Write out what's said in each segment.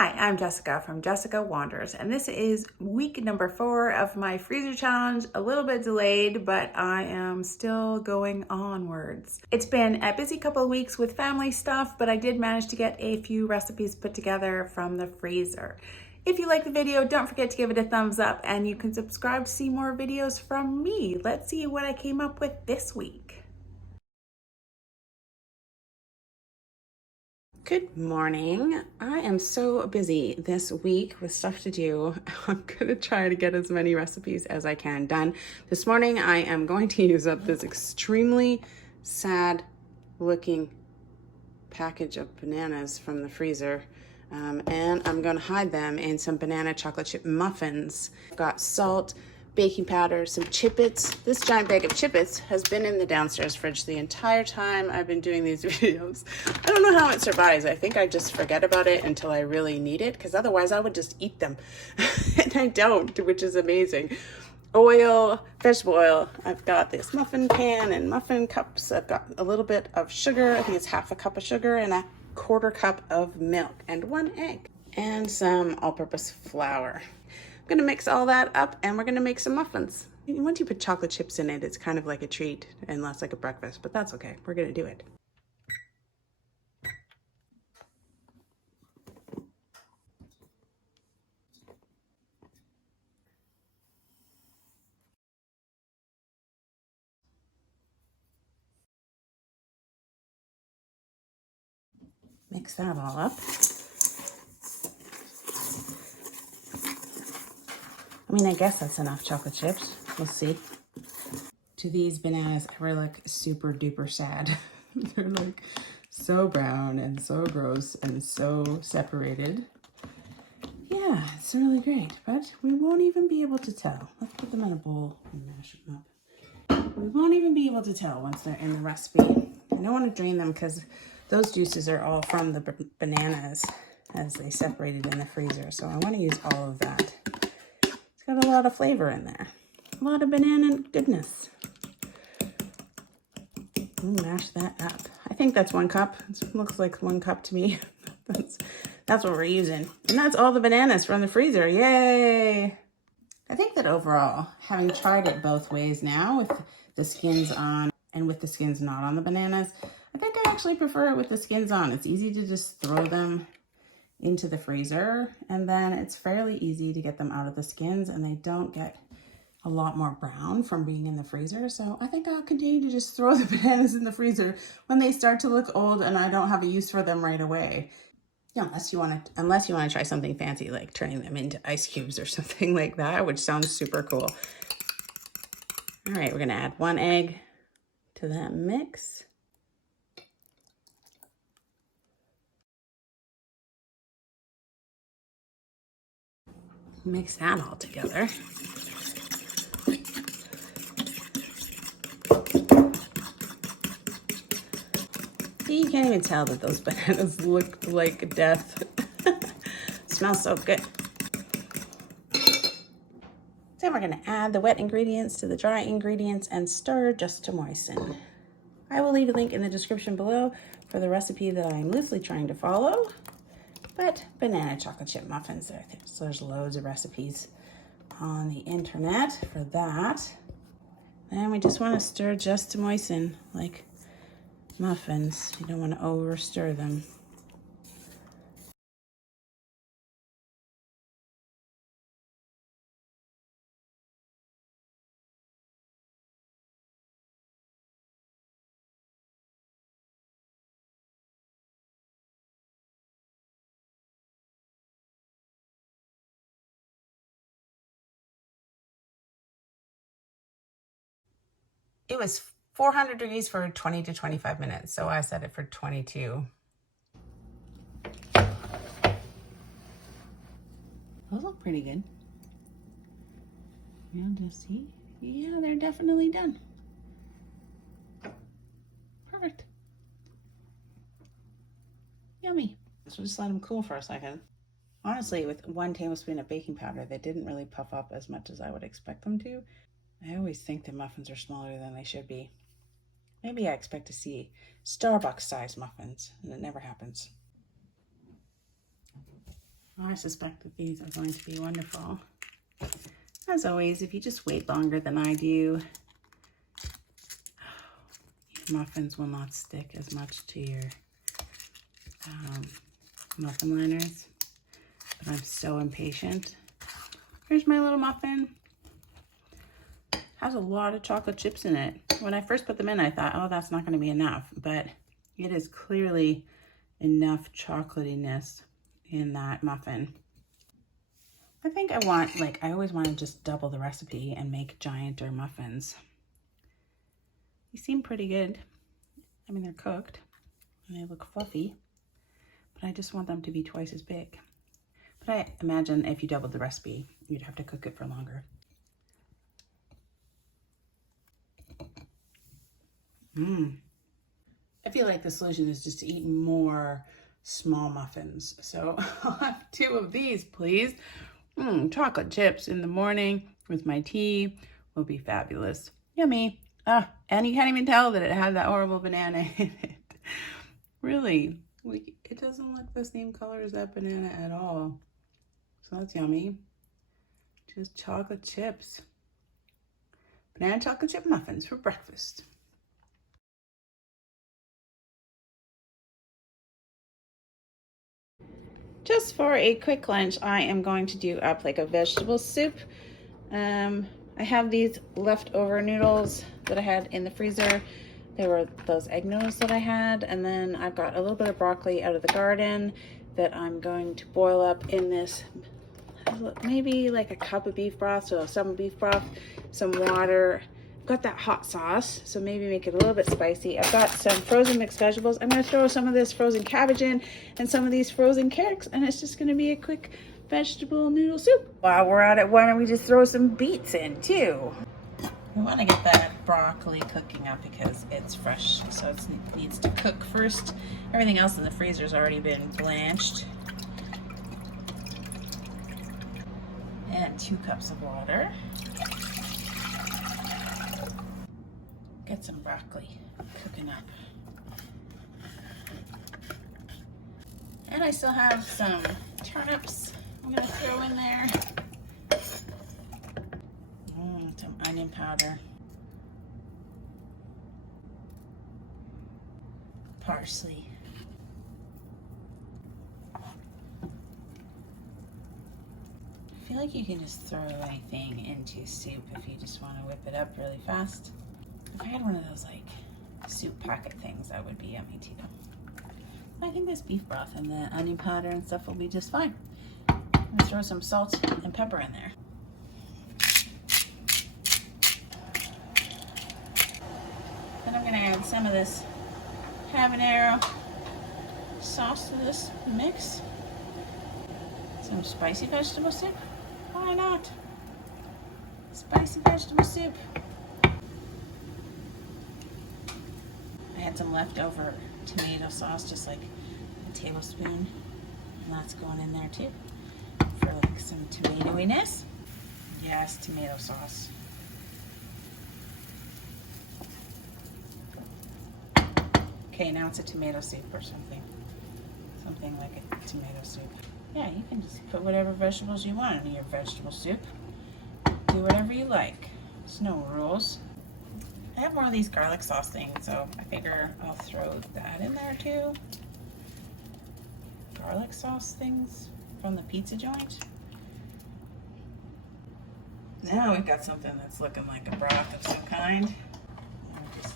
Hi, I'm Jessica from Jessica Wanders, and this is week number 4 of my freezer challenge. A little bit delayed, but I am still going onwards. It's been a busy couple of weeks with family stuff, but I did manage to get a few recipes put together from the freezer. If you like the video, don't forget to give it a thumbs up, and you can subscribe to see more videos from me. Let's see what I came up with this week. Good morning. I am so busy this week with stuff to do. I'm gonna try to get as many recipes as I can done. This morning I am going to use up this extremely sad looking package of bananas from the freezer. And I'm gonna hide them in some banana chocolate chip muffins. Got salt, baking powder, some Chip-Its. This giant bag of Chip-Its has been in the downstairs fridge the entire time I've been doing these videos. I don't know how it survives. I think I just forget about it until I really need it, because otherwise I would just eat them. And I don't, which is amazing. Oil, vegetable oil. I've got this muffin pan and muffin cups. I've got a little bit of sugar. I think it's half a cup of sugar and a quarter cup of milk and 1 egg and some all-purpose flour. I'm gonna mix all that up and we're gonna make some muffins. Once you put chocolate chips in it, it's kind of like a treat and less like a breakfast, but that's okay. We're gonna do it. Mix that all up. I mean, I guess that's enough chocolate chips. We'll see. Do these bananas ever look super duper sad? They're like so brown and so gross and so separated. Yeah, it's really great, but we won't even be able to tell. Let's put them in a bowl and mash them up. We won't even be able to tell once they're in the recipe. I don't want to drain them because those juices are all from the bananas as they separated in the freezer. So I want to use all of that. It's got a lot of flavor in there. A lot of banana goodness. We'll mash that up. I think that's 1 cup. It looks like 1 cup to me. That's what we're using. And that's all the bananas from the freezer. Yay! I think that overall, having tried it both ways now with the skins on and with the skins not on the bananas, I think I actually prefer it with the skins on. It's easy to just throw them into the freezer, and then it's fairly easy to get them out of the skins, and they don't get a lot more brown from being in the freezer. So I think I'll continue to just throw the bananas in the freezer when they start to look old and I don't have a use for them right away. Yeah, unless you want to try something fancy like turning them into ice cubes or something like that, which sounds super cool. All right, we're gonna add 1 egg to that mix. Mix that all together. You can't even tell that those bananas look like death. Smells so good. Then we're gonna add the wet ingredients to the dry ingredients and stir just to moisten. I will leave a link in the description below for the recipe that I'm loosely trying to follow, but banana chocolate chip muffins, there's loads of recipes on the internet for that. And we just want to stir just to moisten, like muffins. You don't want to over stir them. It was 400 degrees for 20 to 25 minutes, so I set it for 22. Those look pretty good. Yeah, just see. Yeah, they're definitely done. Perfect. Yummy. So just let them cool for a second. Honestly, with 1 tablespoon of baking powder, they didn't really puff up as much as I would expect them to. I always think the muffins are smaller than they should be. Maybe I expect to see Starbucks-sized muffins, and it never happens. I suspect that these are going to be wonderful. As always, if you just wait longer than I do, your muffins will not stick as much to your muffin liners. But I'm so impatient. Here's my little muffin. Has a lot of chocolate chips in it. When I first put them in, I thought, oh, that's not going to be enough. But it is clearly enough chocolatiness in that muffin. I think I want, I always want to just double the recipe and make gianter muffins. They seem pretty good. I mean, they're cooked and they look fluffy, but I just want them to be twice as big. But I imagine if you doubled the recipe, you'd have to cook it for longer. I feel like the solution is just to eat more small muffins. So I'll have 2 of these, please. Chocolate chips in the morning with my tea will be fabulous. Yummy. And you can't even tell that it had that horrible banana in it. Really, it doesn't look the same color as that banana at all. So that's yummy. Just chocolate chips. Banana chocolate chip muffins for breakfast. Just for a quick lunch, I am going to do up a vegetable soup. I have these leftover noodles that I had in the freezer. They were those egg noodles that I had. And then I've got a little bit of broccoli out of the garden that I'm going to boil up in this, maybe a cup of beef broth. So some beef broth, some water. I've got that hot sauce, so maybe make it a little bit spicy. I've got some frozen mixed vegetables. I'm going to throw some of this frozen cabbage in and some of these frozen carrots, and it's just going to be a quick vegetable noodle soup. While we're at it, why don't we just throw some beets in too? We want to get that broccoli cooking up because it's fresh, so it needs to cook first. Everything else in the freezer has already been blanched. And 2 cups of water. Get some broccoli cooking up. And I still have some turnips I'm gonna throw in there. Some onion powder. Parsley. I feel like you can just throw anything into soup if you just want to whip it up really fast. If I had one of those soup packet things, that would be yummy too. I think this beef broth and the onion powder and stuff will be just fine. I'm gonna throw some salt and pepper in there. Then I'm gonna add some of this habanero sauce to this mix. Some spicy vegetable soup. Why not? Spicy vegetable soup. I had some leftover tomato sauce, just a tablespoon, and that's going in there too for some tomatoiness. Yes, tomato sauce. Okay, now it's a tomato soup or something. Something like a tomato soup. Yeah, you can just put whatever vegetables you want in your vegetable soup. Do whatever you like. There's no rules. I have more of these garlic sauce things, so I figure I'll throw that in there too. Garlic sauce things from the pizza joint. Now we've got something that's looking like a broth of some kind. I'll just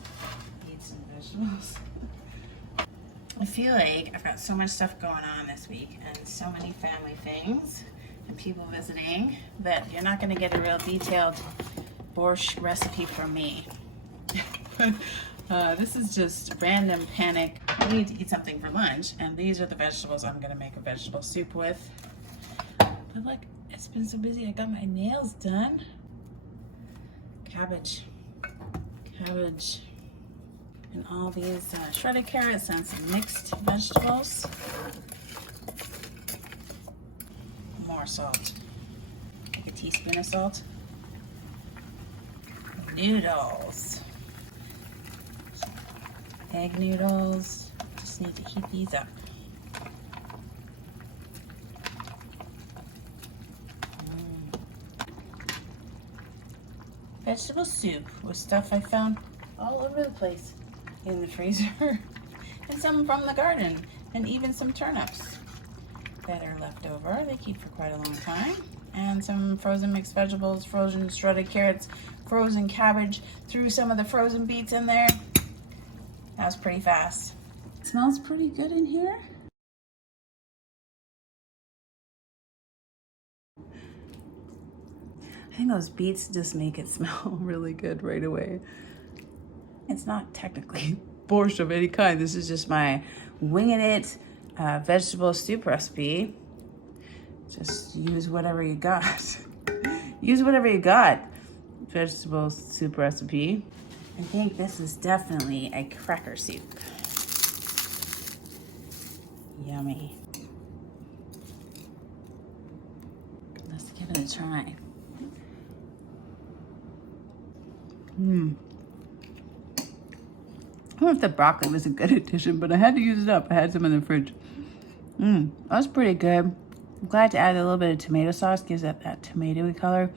eat some vegetables. I feel like I've got so much stuff going on this week and so many family things and people visiting that you're not going to get a real detailed borscht recipe from me. This is just random panic. I need to eat something for lunch, and these are the vegetables I'm going to make a vegetable soup with. But look, it's been so busy. I got my nails done. Cabbage. And all these shredded carrots and some mixed vegetables. More salt. Like a teaspoon of salt. Noodles. Egg noodles. Just need to heat these up. vegetable soup with stuff I found all over the place in the freezer. And some from the garden, and even some turnips that are left over. They keep for quite a long time. And some frozen mixed vegetables, frozen shredded carrots, frozen cabbage. Threw some of the frozen beets in there. That was pretty fast. It smells pretty good in here. I think those beets just make it smell really good right away. It's not technically borscht of any kind. This is just my winging it vegetable soup recipe. Just use whatever you got. Use whatever you got. Vegetable soup recipe. I think this is definitely a cracker soup. Yummy. Let's give it a try. I don't know if the broccoli was a good addition, but I had to use it up. I had some in the fridge. That was pretty good. I'm glad to add a little bit of tomato sauce. Gives it that tomatoey color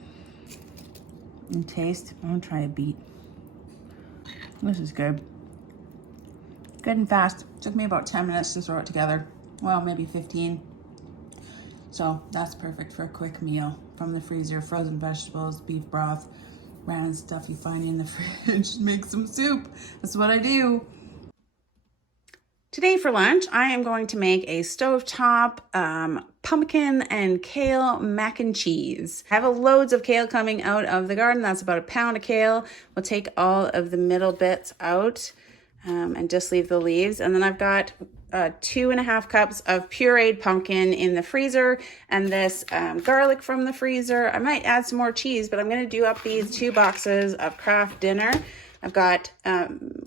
and taste. I'm gonna try a beet. This is good. Good and fast. Took me about 10 minutes to throw it together. Well, maybe 15. So that's perfect for a quick meal. From the freezer, frozen vegetables, beef broth, random stuff you find in the fridge. Make some soup. That's what I do. Today for lunch, I am going to make a stovetop pumpkin and kale mac and cheese. I have loads of kale coming out of the garden. That's about a pound of kale. We'll take all of the middle bits out and just leave the leaves. And then I've got 2.5 cups of pureed pumpkin in the freezer, and this garlic from the freezer. I might add some more cheese, but I'm going to do up these 2 boxes of Kraft Dinner. I've got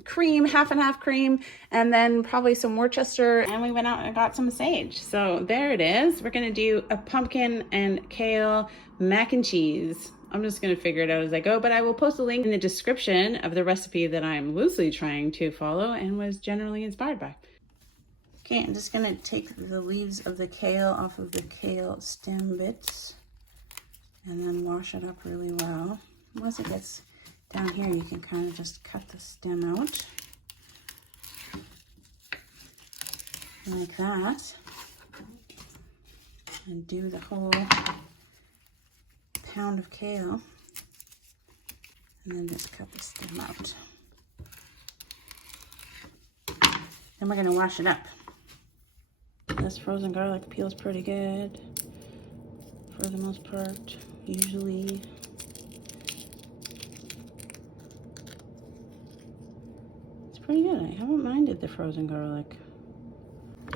cream, half and half cream, and then probably some Worcester, and we went out and got some sage. So there it is. We're gonna do a pumpkin and kale mac and cheese. I'm just gonna figure it out as I go, but I will post a link in the description of the recipe that I'm loosely trying to follow and was generally inspired by. Okay, I'm just gonna take the leaves of the kale off of the kale stem bits and then wash it up really well. Once it gets down here, you can kind of just cut the stem out like that and do the whole pound of kale and then just cut the stem out. Then we're going to wash it up. This frozen garlic peels pretty good for the most part, usually. Pretty good. I haven't minded the frozen garlic.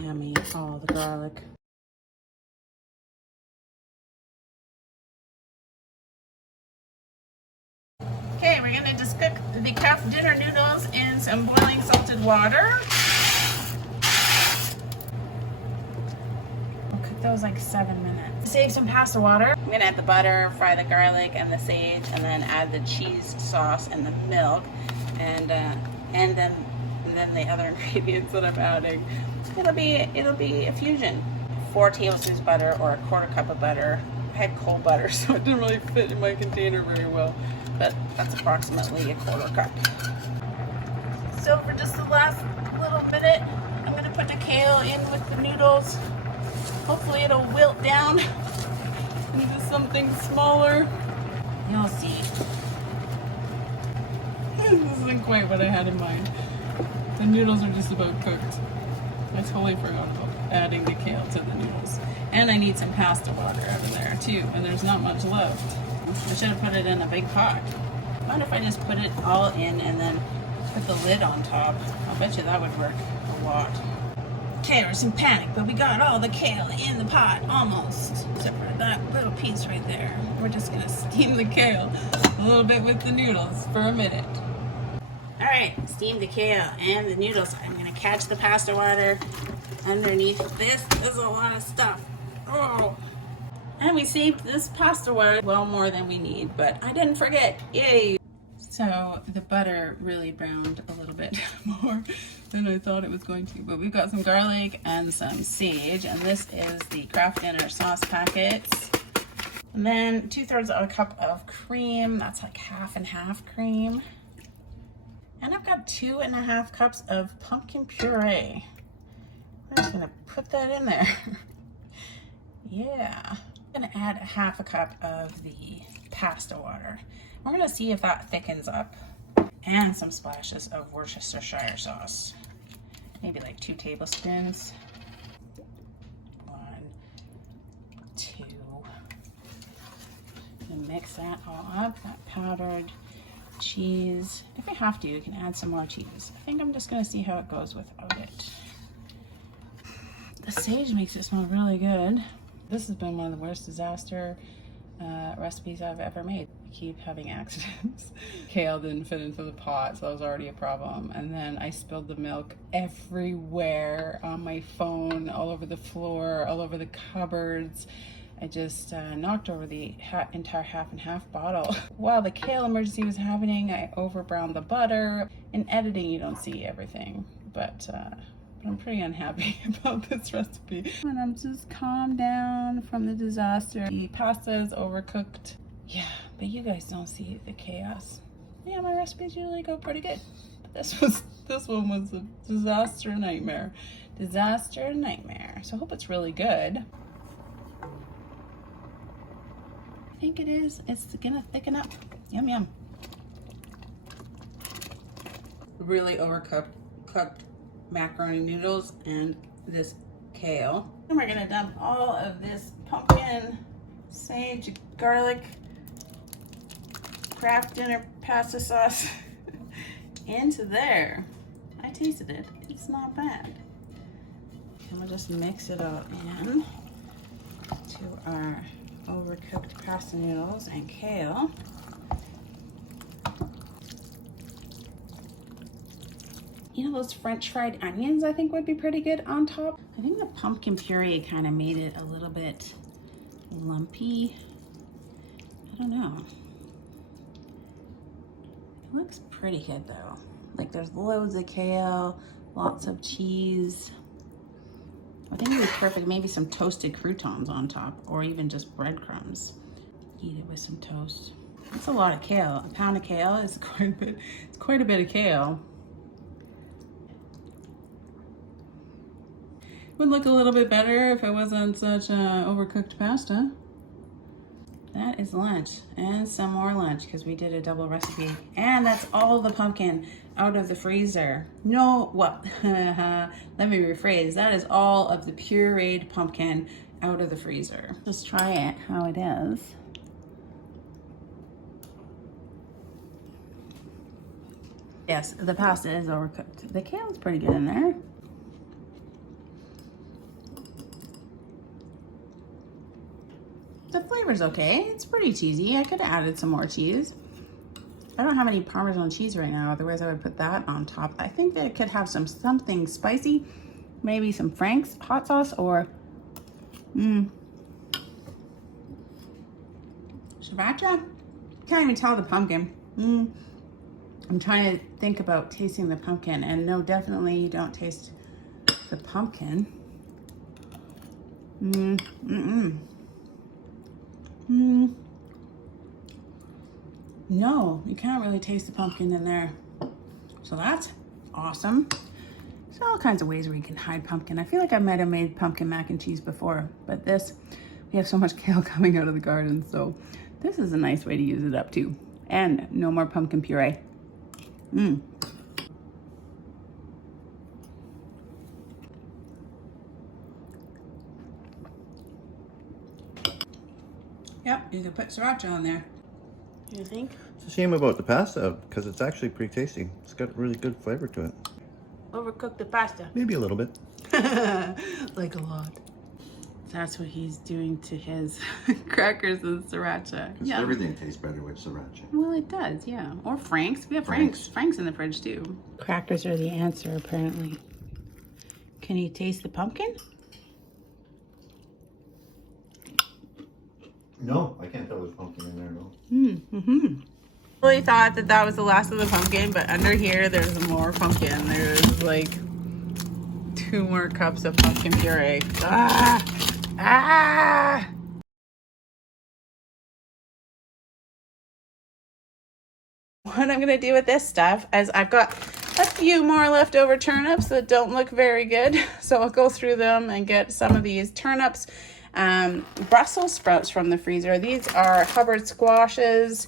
Yummy, all the garlic. Okay, we're gonna just cook the Kraft Dinner noodles in some boiling salted water. We'll cook those like 7 minutes. Save some pasta water. I'm gonna add the butter, fry the garlic and the sage, and then add the cheese sauce and the milk, and then the other ingredients that I'm adding. It'll be a fusion. 4 tablespoons of butter or a 1/4 cup of butter. I had cold butter, so it didn't really fit in my container very well, but that's approximately a 1/4 cup. So for just the last little minute, I'm gonna put the kale in with the noodles. Hopefully it'll wilt down into something smaller. You'll see. This isn't quite what I had in mind. The noodles are just about cooked. I totally forgot about adding the kale to the noodles. And I need some pasta water out of there too, and there's not much left. I should have put it in a big pot. I wonder if I just put it all in and then put the lid on top. I'll bet you that would work a lot. Okay, there's some panic, but we got all the kale in the pot, almost. Except for that little piece right there. We're just gonna steam the kale a little bit with the noodles for a minute. All right, steam the kale and the noodles. I'm gonna catch the pasta water underneath this. There's a lot of stuff. Oh. And we saved this pasta water well more than we need, but I didn't forget. Yay! So the butter really browned a little bit more than I thought it was going to. But we've got some garlic and some sage, and this is the Kraft Dinner sauce packets. And then 2/3 of a cup of cream. That's like half and half cream. And I've got 2.5 cups of pumpkin puree. I'm just gonna put that in there. Yeah. I'm gonna add 1/2 cup of the pasta water. We're gonna see if that thickens up. And some splashes of Worcestershire sauce. Maybe like 2 tablespoons. 1, 2. And mix that all up, that powdered cheese. If you have to, you can add some more cheese. I think I'm just gonna see how it goes without it. The sage makes it smell really good. This has been one of the worst disaster recipes I've ever made. I keep having accidents. Kale didn't fit into the pot, so that was already a problem. And then I spilled the milk everywhere, on my phone, all over the floor, all over the cupboards. I just knocked over the entire half and half bottle. While the kale emergency was happening, I overbrowned the butter. In editing, you don't see everything, but I'm pretty unhappy about this recipe. And I'm just calmed down from the disaster. The pasta is overcooked. Yeah, but you guys don't see the chaos. Yeah, my recipes usually go pretty good. But this one was a disaster nightmare. Disaster nightmare. So I hope it's really good. I think it is. It's gonna thicken up. Yum yum. Really overcooked macaroni noodles and this kale. And we're gonna dump all of this pumpkin, sage, garlic, Kraft dinner pasta sauce into there. I tasted it. It's not bad. And we'll just mix it all in to our overcooked pasta noodles and kale. You know, those French fried onions I think would be pretty good on top. I think the pumpkin puree kind of made it a little bit lumpy. I don't know. It looks pretty good though. Like there's loads of kale, lots of cheese. I think it would be perfect, maybe some toasted croutons on top, or even just breadcrumbs. Eat it with some toast. That's a lot of kale. A pound of kale is quite a bit. It's quite a bit of kale. Would look a little bit better if it wasn't such overcooked pasta. That is lunch, and some more lunch because we did a double recipe. And that's all the pumpkin out of the freezer. No, what? Let me rephrase. That is all of the pureed pumpkin out of the freezer. Just try it, how it is. Yes, the pasta is overcooked. The kale is pretty good in there. The flavor's okay. It's pretty cheesy. I could have added some more cheese. I don't have any Parmesan cheese right now, otherwise I would put that on top. I think that it could have something spicy, maybe some Frank's hot sauce or sriracha. Can't even tell the pumpkin. I'm trying to think about tasting the pumpkin, and no, definitely you don't taste the pumpkin. No, you can't really taste the pumpkin in there. So that's awesome. There's all kinds of ways where you can hide pumpkin. I feel like I might have made pumpkin mac and cheese before, but this, we have so much kale coming out of the garden, so this is a nice way to use it up too. And no more pumpkin puree. Yep, you can put sriracha on there. Do you think? It's a shame about the pasta because it's actually pretty tasty. It's got really good flavor to it. Overcook the pasta. Maybe a little bit. Like a lot. That's what he's doing to his crackers and sriracha. Yeah. Everything tastes better with sriracha. Well, it does, yeah. Or Frank's. We have Frank's in the fridge too. Crackers are the answer, apparently. Can you taste the pumpkin? No, I can't tell there's pumpkin in there, no. Really thought that that was the last of the pumpkin, but under here there's more pumpkin. There's like 2 more cups of pumpkin puree. Ah! what I'm gonna do with this stuff is I've got a few more leftover turnips that don't look very good. So I'll go through them and get some of these turnips. Brussels sprouts from the freezer. These are Hubbard squashes.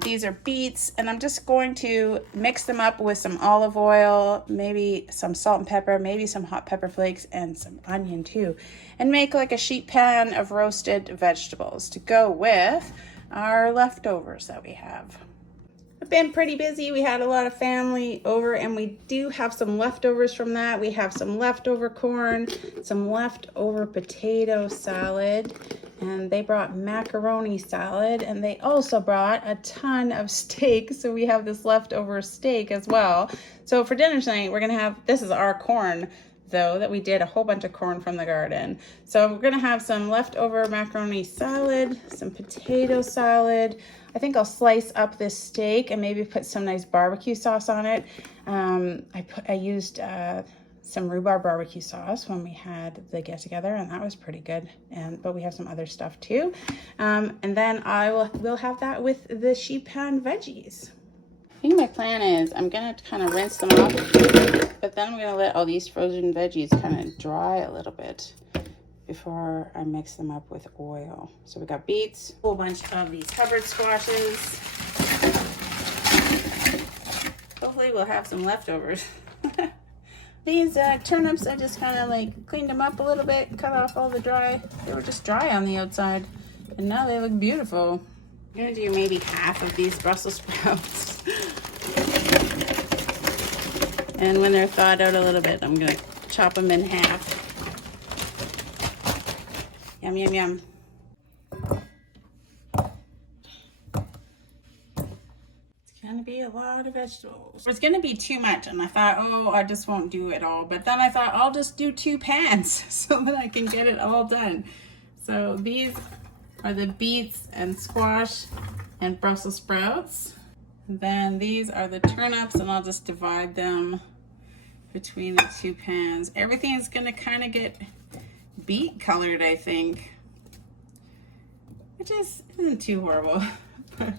These are beets, and I'm just going to mix them up with some olive oil, maybe some salt and pepper, maybe some hot pepper flakes, and some onion too, and make like a sheet pan of roasted vegetables to go with our leftovers that we have. I've been pretty busy. We had a lot of family over, and we do have some leftovers from that. We have some leftover corn, some leftover potato salad, and they brought macaroni salad, and they also brought a ton of steak. So we have this leftover steak as well. So for dinner tonight, we're gonna have, this is our corn though, that we did a whole bunch of corn from the garden. So we're gonna have some leftover macaroni salad, some potato salad. I think I'll slice up this steak and maybe put some nice barbecue sauce on it. I used some rhubarb barbecue sauce when we had the get together, and that was pretty good. But we have some other stuff too. And then we'll have that with the sheet pan veggies. I think my plan is I'm gonna kind of rinse them off, but then I'm gonna let all these frozen veggies kind of dry a little bit before I mix them up with oil. So we got beets, a whole bunch of these Hubbard squashes. Hopefully we'll have some leftovers. These turnips, I just kind of like cleaned them up a little bit, cut off all the dry. They were just dry on the outside, and now they look beautiful. I'm gonna do maybe half of these Brussels sprouts. And when they're thawed out a little bit, I'm gonna chop them in half. Yum, yum, yum. It's gonna be a lot of vegetables. It's gonna be too much, and I thought, oh, I just won't do it all. But then I thought I'll just do 2 pans so that I can get it all done. So these are the beets and squash and Brussels sprouts. Then these are the turnips, and I'll just divide them between the 2 pans. Everything's gonna kind of get beet colored, I think, which isn't too horrible. But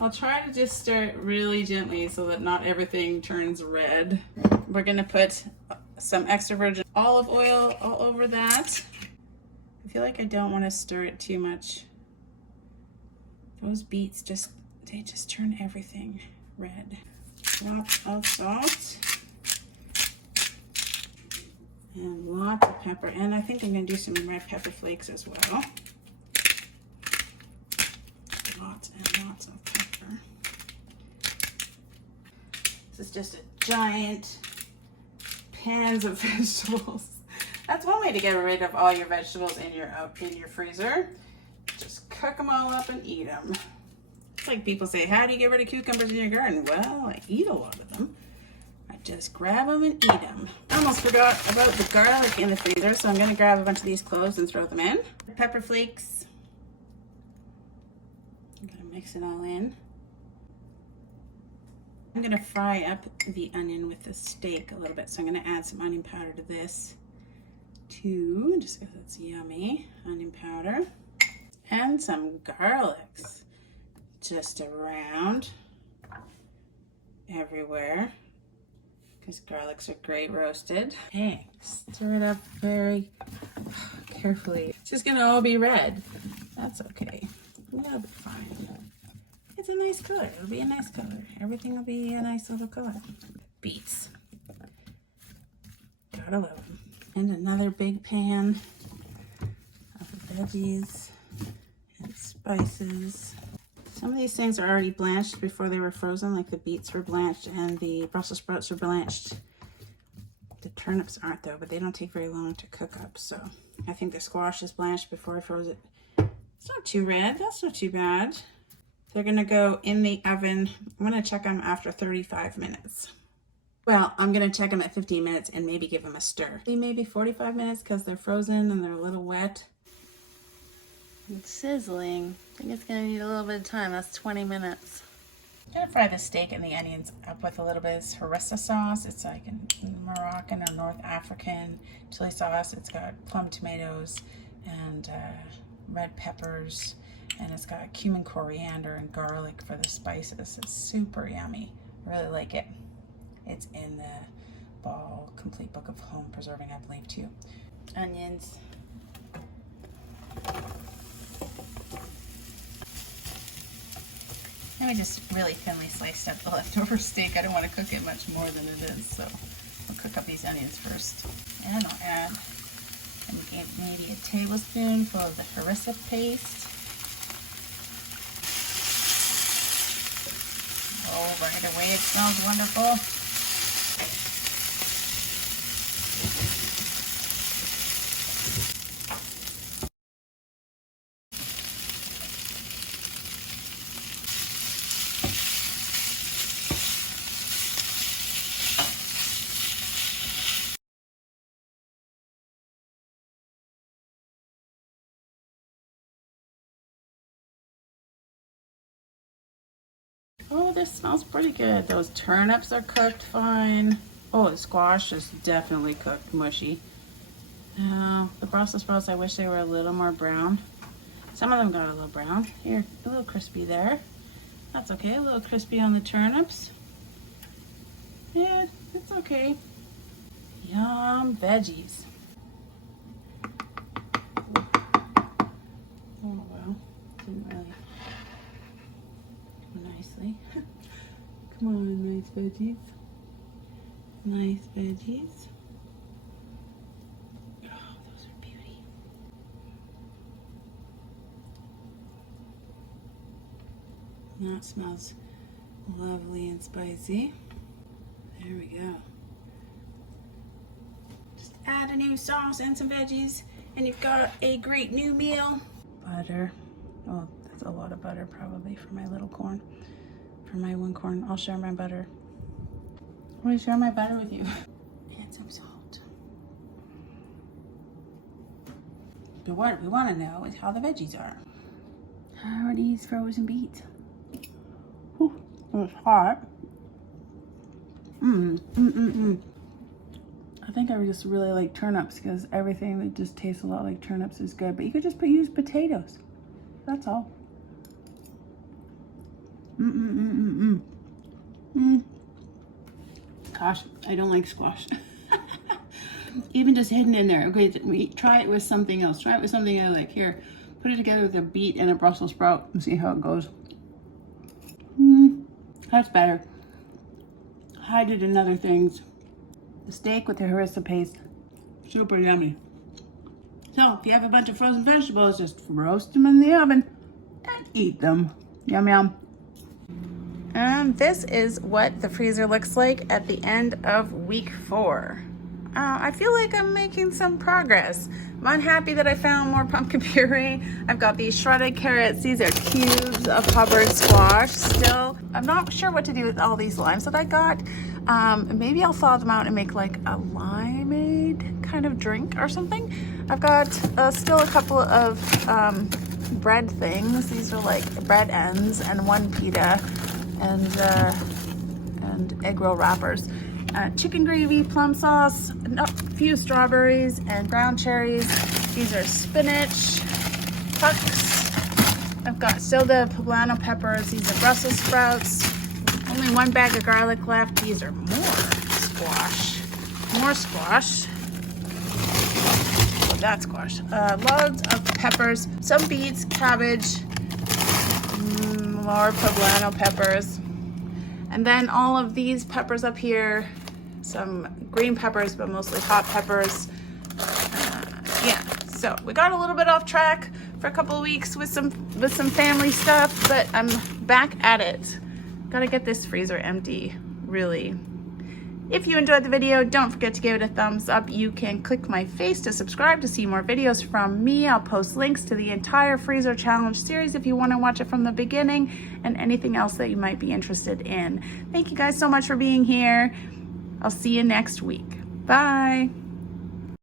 I'll try to just start really gently so that not everything turns red. We're gonna put some extra virgin olive oil all over that. I feel like I don't want to stir it too much. Those beets they just turn everything red. Lots of salt. And lots of pepper. And I think I'm going to do some red pepper flakes as well. Lots and lots of pepper. This is just a giant pans of vegetables. That's one way to get rid of all your vegetables in your freezer. Just cook them all up and eat them. It's like people say, how do you get rid of cucumbers in your garden? Well, I eat a lot of them. I just grab them and eat them. I almost forgot about the garlic in the freezer, so I'm going to grab a bunch of these cloves and throw them in. Pepper flakes. I'm going to mix it all in. I'm going to fry up the onion with the steak a little bit, so I'm going to add some onion powder to this too, just because it's yummy. Onion powder. And some garlics. Just around everywhere, because garlics are great roasted. Okay, stir it up very carefully. It's just gonna all be red. That's okay. It'll be fine. It's a nice color. It'll be a nice color. Everything will be a nice little color. Beets. Gotta love them. And another big pan of veggies and spices. Some of these things are already blanched before they were frozen, like the beets were blanched and the Brussels sprouts were blanched. The turnips aren't though, but they don't take very long to cook up. So I think the squash is blanched before I froze it. It's not too red, that's not too bad. They're gonna go in the oven. I'm gonna check them after 35 minutes. Well, I'm gonna check them at 15 minutes and maybe give them a stir. Maybe 45 minutes because they're frozen and they're a little wet. It's sizzling. I think it's gonna need a little bit of time. That's 20 minutes. I'm gonna fry the steak and the onions up with a little bit of harissa sauce. It's like a Moroccan or North African chili sauce. It's got plum tomatoes and red peppers And it's got cumin, coriander, and garlic for the spices. It's super yummy. I really like it. It's in the Ball Complete Book of Home Preserving, I believe, too. Onions. And we just really thinly sliced up the leftover steak. I don't want to cook it much more than it is, so I'll cook up these onions first. And I'll add maybe a tablespoonful of the harissa paste. Oh, right away it smells wonderful. Oh, this smells pretty good. Those turnips are cooked fine. Oh, the squash is definitely cooked mushy. The Brussels sprouts, I wish they were a little more brown. Some of them got a little brown. Here, a little crispy there. That's okay, a little crispy on the turnips. Yeah, it's okay. Yum, veggies. Oh, well, didn't really go nicely. Come on, nice veggies. Nice veggies. Oh, those are beauty. That smells lovely and spicy. There we go. Just add a new sauce and some veggies, and you've got a great new meal. Butter. Oh, that's a lot of butter probably for my little corn. For my one corn, I'll share my butter. I want to share my butter with you. And some salt. But what we want to know is how the veggies are. How are these frozen beets? Whew, it's hot. I think I just really like turnips because everything that just tastes a lot like turnips is good. But you could just use potatoes. That's all. Gosh, I don't like squash. Even just hidden in there. Okay, try it with something else. Try it with something I like. Here, put it together with a beet and a Brussels sprout and see how it goes. That's better. Hide it in other things. The steak with the harissa paste, super yummy. So if you have a bunch of frozen vegetables, just roast them in the oven and eat them. Yum yum. And this is what the freezer looks like at the end of week 4. I feel like I'm making some progress. I'm unhappy that I found more pumpkin puree. I've got these shredded carrots. These are cubes of Hubbard squash still. I'm not sure what to do with all these limes that I got. Maybe I'll thaw them out and make like a limeade kind of drink or something. I've got still a couple of bread things. These are like bread ends and one pita and egg roll wrappers. Chicken gravy, plum sauce, a few strawberries and ground cherries. These are spinach, pucks. I've got still the poblano peppers. These are Brussels sprouts. Only one bag of garlic left. These are more squash. More squash. Oh, that's squash. Loads of peppers, some beets, cabbage, more poblano peppers. And then all of these peppers up here, some green peppers, but mostly hot peppers. Yeah, so we got a little bit off track for a couple of weeks with some family stuff, but I'm back at it. Gotta get this freezer empty, really. If you enjoyed the video, don't forget to give it a thumbs up. You can click my face to subscribe to see more videos from me. I'll post links to the entire freezer challenge series if you want to watch it from the beginning, and anything else that you might be interested in. Thank you guys so much for being here. I'll see you next week. Bye.